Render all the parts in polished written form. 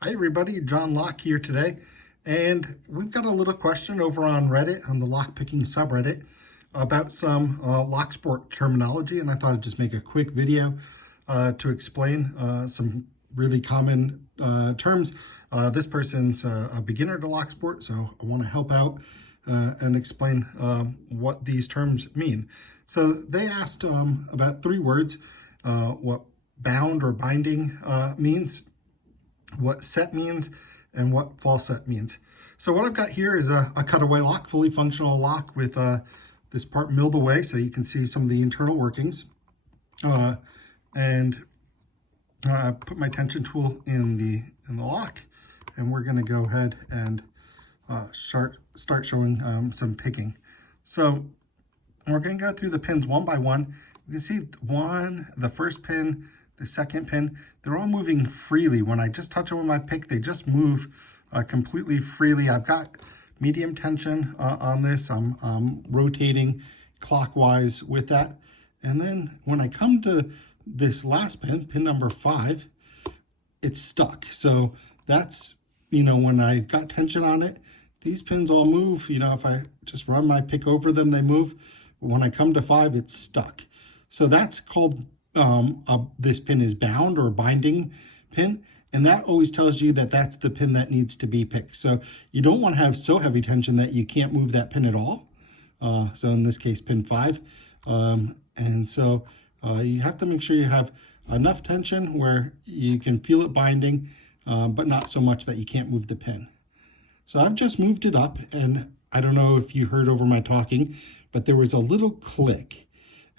Hi everybody, John Locke here today, and we've got a little question over on Reddit, on the lockpicking subreddit, about some lock sport terminology, and I thought I'd just make a quick video to explain some really common terms. This person's a beginner to lock sport, so I want to help out and explain what these terms mean. So they asked about 3 words, what bound or binding means, what set means, and what false set means. So what I've got here is a cutaway lock, fully functional lock with this part milled away so you can see some of the internal workings. And put my tension tool in the lock, and we're going to go ahead and start showing some picking. So we're going to go through the pins one by one. You can see the first pin, the second pin, they're all moving freely. When I just touch them with my pick, they just move completely freely. I've got medium tension on this. I'm rotating clockwise with that. And then when I come to this last pin, pin number 5, it's stuck. So that's, when I've got tension on it, these pins all move. If I just run my pick over them, they move. But when I come to 5, it's stuck. So that's called this pin is bound or binding pin, and that always tells you that that's the pin that needs to be picked. So you don't want to have so heavy tension that you can't move that pin at all. So in this case, pin 5. And so you have to make sure you have enough tension where you can feel it binding, but not so much that you can't move the pin. So I've just moved it up, and I don't know if you heard over my talking, but there was a little click.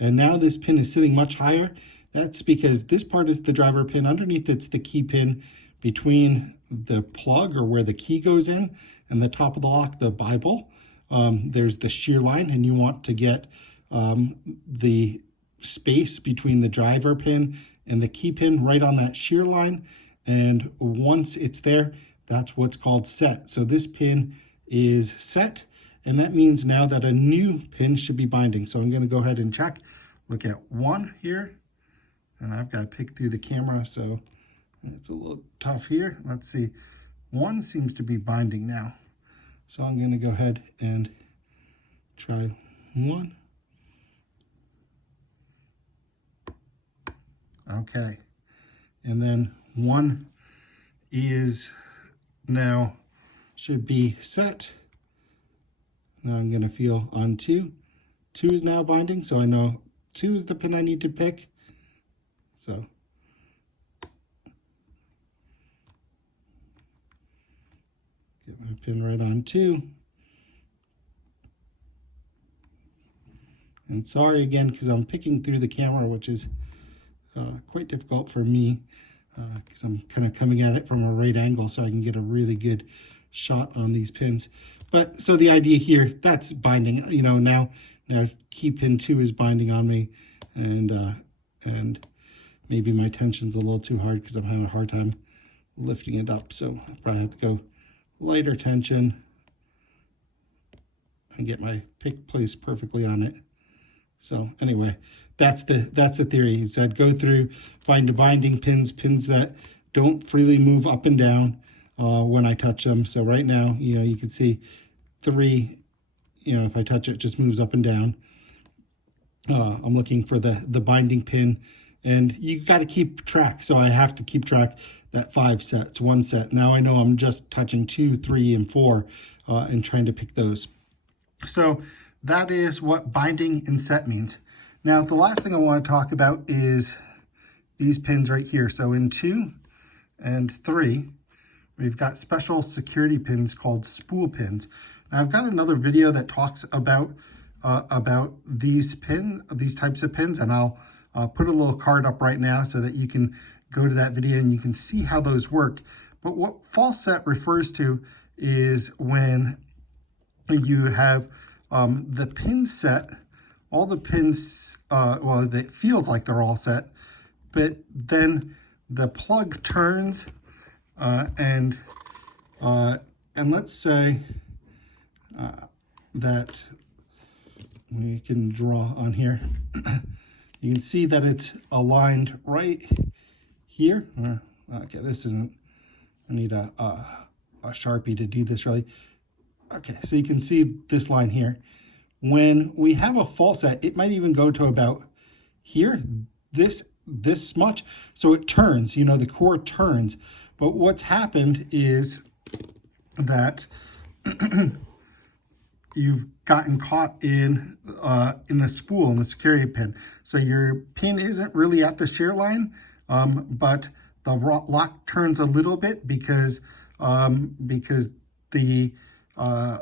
And now this pin is sitting much higher. That's because this part is the driver pin. Underneath it's the key pin between the plug, or where the key goes in, and the top of the lock, the Bible. There's the shear line, and you want to get the space between the driver pin and the key pin right on that shear line. And once it's there, that's what's called set. So this pin is set. And that means now that a new pin should be binding. So I'm going to go ahead and check. Look at 1 here. And I've got to pick through the camera, so it's a little tough here. Let's see. 1 seems to be binding now. So I'm going to go ahead and try 1. Okay. And then 1 is now should be set. Now I'm going to feel on 2. 2 is now binding, so I know 2 is the pin I need to pick. So get my pin right on 2. And sorry again, because I'm picking through the camera, which is quite difficult for me, because I'm kind of coming at it from a right angle so I can get a really good shot on these pins. But so the idea here, that's binding. Now key pin 2 is binding on me, and maybe my tension's a little too hard because I'm having a hard time lifting it up. So I probably have to go lighter tension and get my pick placed perfectly on it. So anyway, that's the theory. He said go through, find the binding pins that don't freely move up and down when I touch them. So right now, you can see 3, if I touch it, it just moves up and down. I'm looking for the binding pin, and you got to keep track. So I have to keep track that 5 sets, 1 set. Now I know I'm just touching 2, 3, and 4 and trying to pick those. So that is what binding and set means. Now the last thing I want to talk about is these pins right here. So in 2 and 3, we've got special security pins called spool pins. Now I've got another video that talks about these types of pins, and I'll put a little card up right now so that you can go to that video and you can see how those work. But what false set refers to is when you have the pin set, all the pins, well, it feels like they're all set, but then the plug turns, and let's say that we can draw on here. You can see that it's aligned right here. Okay, this isn't I need a Sharpie to do this really. Okay, so you can see this line here. When we have a false set, it might even go to about here, this much. So it turns, you know, the core turns. But what's happened is that you've gotten caught in the spool, in the security pin. So your pin isn't really at the shear line, but the lock turns a little bit because the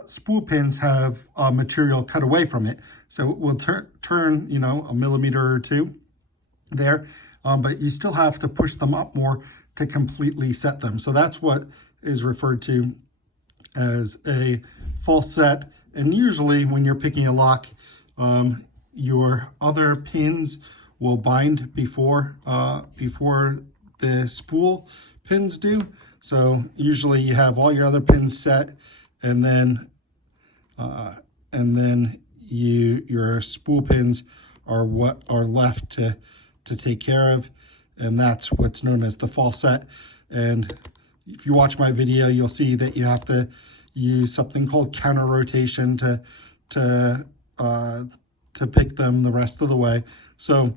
spool pins have material cut away from it. So it will turn, you know, a millimeter or two there, but you still have to push them up more to completely set them. So that's what is referred to as a false set. And usually when you're picking a lock, your other pins will bind before the spool pins do. So usually you have all your other pins set, and then your spool pins are what are left to take care of, and that's what's known as the false set. And if you watch my video, you'll see that you have to use something called counter rotation to pick them the rest of the way. So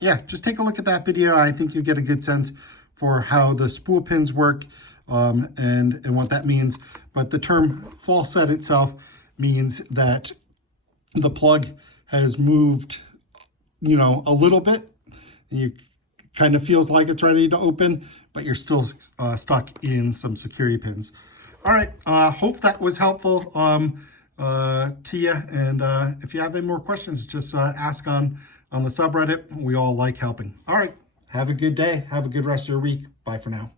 yeah, just take a look at that video. I think you get a good sense for how the spool pins work and what that means. But the term false set itself means that the plug has moved, you know, a little bit. You kind of feels like it's ready to open, but you're still stuck in some security pins. All right, hope that was helpful to you. And if you have any more questions, just ask on the subreddit. We all like helping. All right, have a good day. Have a good rest of your week. Bye for now.